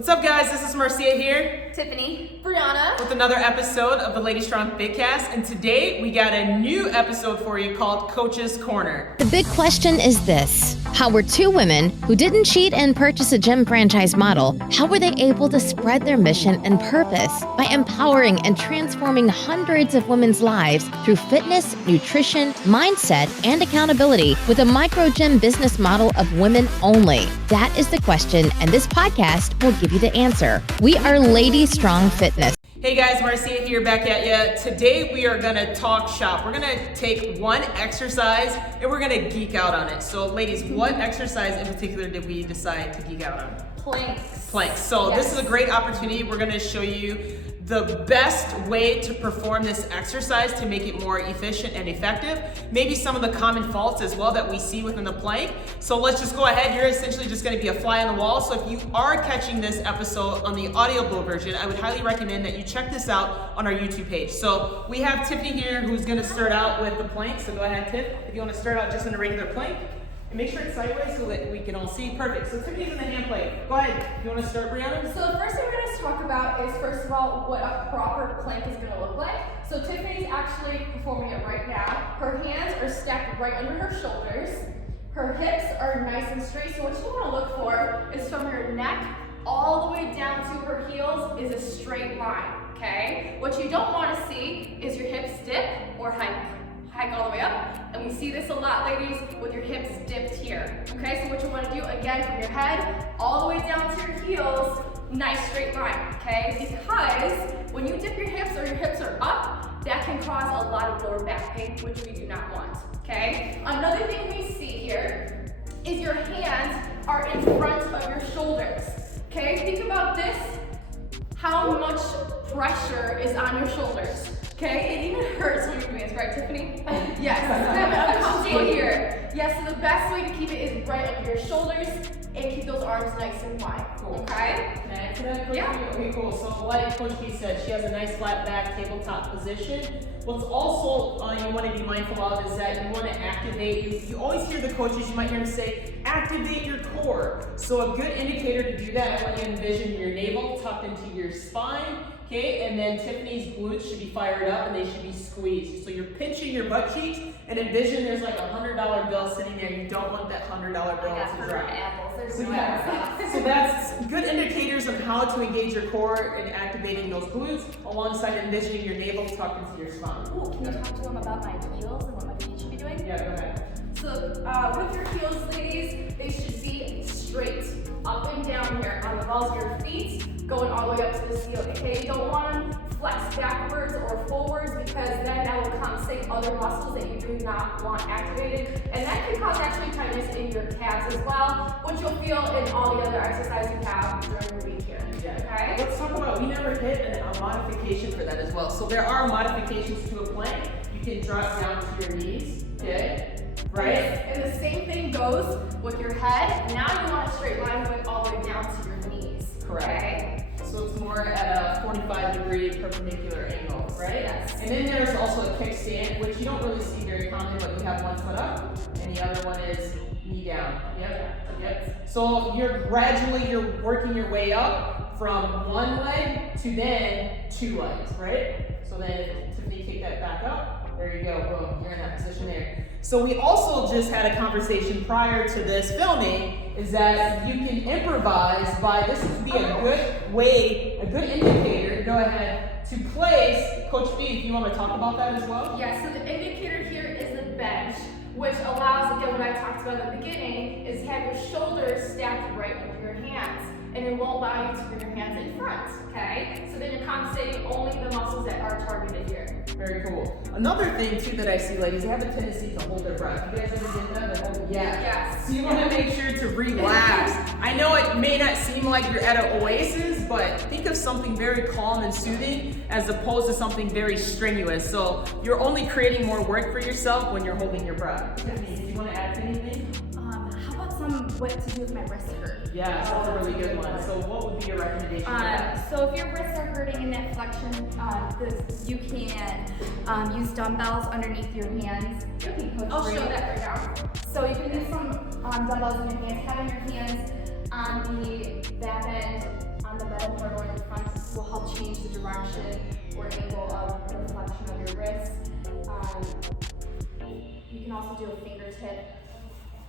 What's up, guys? This is Marcia here. Tiffany. Brianna. With another episode of the LadyStrong FITcast. And today we got a new episode for you called Coach's Corner. The big question is this. How were two women who didn't cheat and purchase a gym franchise model, how were they able to spread their mission and purpose by empowering and transforming hundreds of women's lives through fitness, nutrition, mindset, and accountability with a micro gym business model of women only? That is the question, and this podcast will give you the answer. We are LadyStrong Fitness. Hey guys, Marcia here, back at ya. Today we are gonna talk shop. We're gonna take one exercise and we're gonna geek out on it. So ladies, what exercise in particular did we decide to geek out on? Planks. So This is a great opportunity. We're gonna show you the best way to perform this exercise to make it more efficient and effective. Maybe some of the common faults as well that we see within the plank. So let's just go ahead. You're essentially just gonna be a fly on the wall. So if you are catching this episode on the audiobook version, I would highly recommend that you check this out on our YouTube page. So we have Tiffany here who's gonna start out with the plank. So go ahead, Tiff, if you wanna start out just in a regular plank. And make sure it's sideways so that we can all see. Perfect. So Tiffany's in the hand plank. Go ahead. You want to start, Brianna? So the first thing we're going to talk about is, first of all, what a proper plank is going to look like. So Tiffany's actually performing it right now. Her hands are stacked right under her shoulders. Her hips are nice and straight. So what you want to look for is from her neck all the way down to her heels is a straight line, okay? What you don't want to see is your hips dip or hike all the way up. And we see this a lot, ladies, with your hips dipped here. Okay, so what you want to do, again, from your head all the way down to your heels, nice straight line, okay? Because when you dip your hips or your hips are up, that can cause a lot of lower back pain, which we do not want, okay? Another thing we see here is your hands are in front of your shoulders, okay? Think about this, how much pressure is on your shoulders. Okay, it even hurts when you're doing this, right, Tiffany? Yes, it's kind of uncomfortable here. Yes, so the best way to keep it is right under your shoulders and keep those arms nice and wide. Cool. Okay? Can I answer that quickly? Yeah. Okay, cool. So like Coach B said, she has a nice flat back tabletop position. What's also you want to be mindful of is that you want to activate, you always hear the coaches, you might hear them say, activate your core. So a good indicator to do that, I want you to envision your navel tucked into your spine. Okay, and then Tiffany's glutes should be fired up and they should be squeezed. So you're pinching your butt cheeks and envision there's like a $100 bill sitting there. You don't want that $100 bill to drop. So that's good indicators of how to engage your core and activating those glutes alongside envisioning your navel tucked into your spine. Ooh, can you talk to them about my heels and what my feet should be doing? Yeah, go ahead. So with your heels, ladies, they should be straight, up and down here on the balls of your feet, going all the way up to the ceiling, okay? You don't want them flex backwards or forwards because then that will compensate other muscles that you do not want activated. And that can cause actually tightness in your calves as well, which you'll feel in all the other exercises you have during the week here, okay? Let's talk about, we never hit a modification for that as well. So there are modifications to a plank. You can drop down to your knees, okay? Right? And the same thing goes with your head. Now you want a straight line going all the way down to your knees. Correct. Okay? So it's more at a 45-degree perpendicular angle, right? Yes. And then there's also a kickstand, which you don't really see very common, but you have one foot up, and the other one is knee down. Yep. So you're working your way up from one leg to then two legs, right? So then Tiffany, take that back up. There you go, boom, you're in that position there. So we also just had a conversation prior to this filming, is that you can improvise by, this would be a good way, a good indicator, go ahead, to place, Coach B, if you want to talk about that as well? Yeah, so the indicator here is the bench, which allows, again, what I talked about at the beginning, is have your shoulders stacked right under your hands. And it won't allow you to bring your hands in front, okay? So then you're compensating only the muscles that are targeted here. Very cool. Another thing too that I see, ladies, they have a tendency to hold their breath. You guys ever get that? They hold, yeah. Yes. So you want to make sure to relax. I know it may not seem like you're at an oasis, but think of something very calm and soothing as opposed to something very strenuous. So you're only creating more work for yourself when you're holding your breath. Tiffany, do you want to add anything? How about what to do with my wrists hurt? Yeah, that's a really good one. So what would be your recommendation for that? So if your wrists are hurting in that flexion, you can use dumbbells underneath your hands. Okay, I'll show that right now. So you can use some dumbbells in your hands, having your hands on the back end, on direction or angle of the flexion of your wrist. You can also do a fingertip,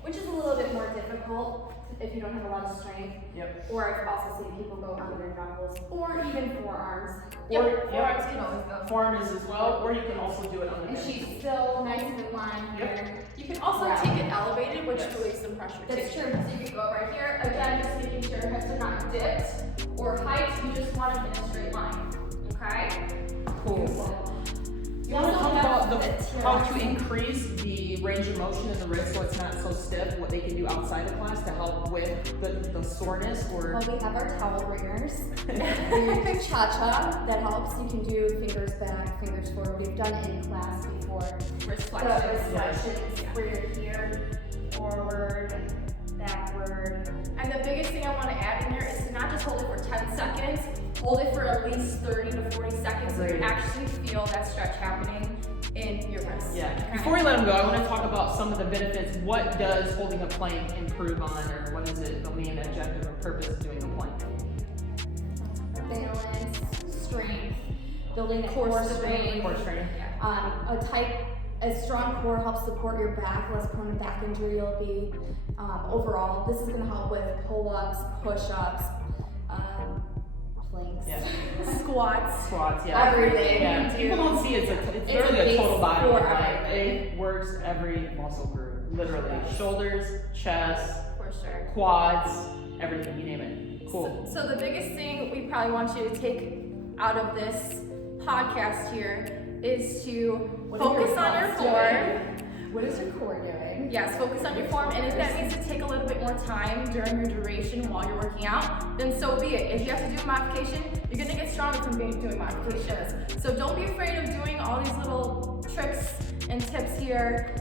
which is a little bit more difficult if you don't have a lot of strength. Yep. Or I've also seen people go under their knuckles, or even forearms. Forearms can always go. Forearms as well, or you can also do it on the And bench. she's still nice and in line here. You can also take it elevated, which relieves some pressure That's too. true. So you can go right here. Again, just making sure your hips are not dipped or height. You just want them in a straight line. Okay? Cool. You want to talk about how to increase the range of motion in the wrist so it's not so stiff, what they can do outside of class to help with the soreness or... Well, we have our towel bringers. We use cha-cha. That helps. You can do fingers back, fingers forward. We've done it in class before. Wrist The flexion. wrist flexions where you're here, forward, backward. And the biggest thing I want to add in here is to not just hold it for 10 seconds, hold it for at least 30 to 40 seconds so you Agreed. actually feel that stretch happening in your wrist. Yeah. Okay? Before we let them go, I want to talk about some of the benefits. What does holding a plank improve on, or what is it the main objective or purpose of doing a plank? Balance, strength, building that Core core strength. strength. Core strength. A strong core helps support your back, less prone to back injury you'll be. Overall, this is going to help with pull-ups, push-ups, planks, Yeah. Squats. Squats, yeah. everything. Yeah, people don't see it's It's really a a total base body for workout. everything. It works every muscle group, literally. Shoulders, chest, For sure. quads, everything, you name it. Cool. So the biggest thing we probably want you to take out of this podcast here is to focus on your form. What is your core doing? Yes, focus on your form, and if that means to take a little bit more time during your duration while you're working out, then so be it. If you have to do a modification, you're gonna get stronger from doing modifications. So don't be afraid of doing all these little tricks and tips here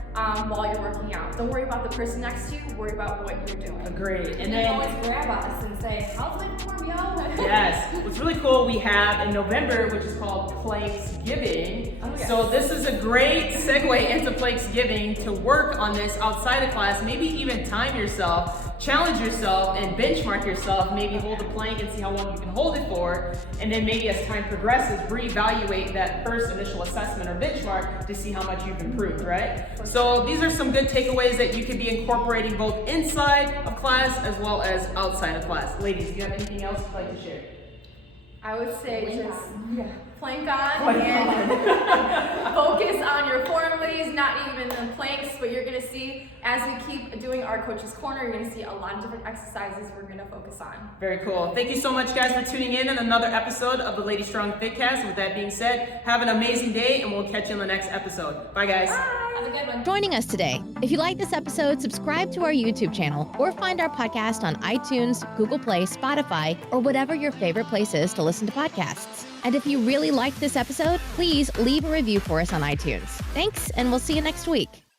while you're working out. Don't worry about the person next to you, worry about what you're doing. Agreed. And then always grab us and say, how's my form, yo? Yes. What's really cool, we have in November, which is called Planksgiving. Oh, yes. So this is a great segue into Planksgiving to work on this outside of class, maybe even time yourself, challenge yourself and benchmark yourself, maybe hold a plank and see how long you can hold it for, and then maybe as time progresses, reevaluate that first initial assessment or benchmark to see how much you've improved, right? So these are some good takeaways that you could be incorporating both inside of class as well as outside of class. Ladies, do you have anything else you'd like to share? I would say Plank just on. plank on Plank and focus on your form, ladies, not even the planks, but you're gonna see as we keep doing our coach's corner, you're gonna see a lot of different exercises we're gonna focus on. Very cool. Thank you so much, guys, for tuning in another episode of the LadyStrong FITcast. With that being said, have an amazing day, and we'll catch you in the next episode. Bye, guys. Have a good one. Joining us today. If you like this episode, subscribe to our YouTube channel or find our podcast on iTunes, Google Play, Spotify, or whatever your favorite place is to listen to podcasts. And if you really liked this episode, please leave a review for us on iTunes. Thanks, and we'll see you next week.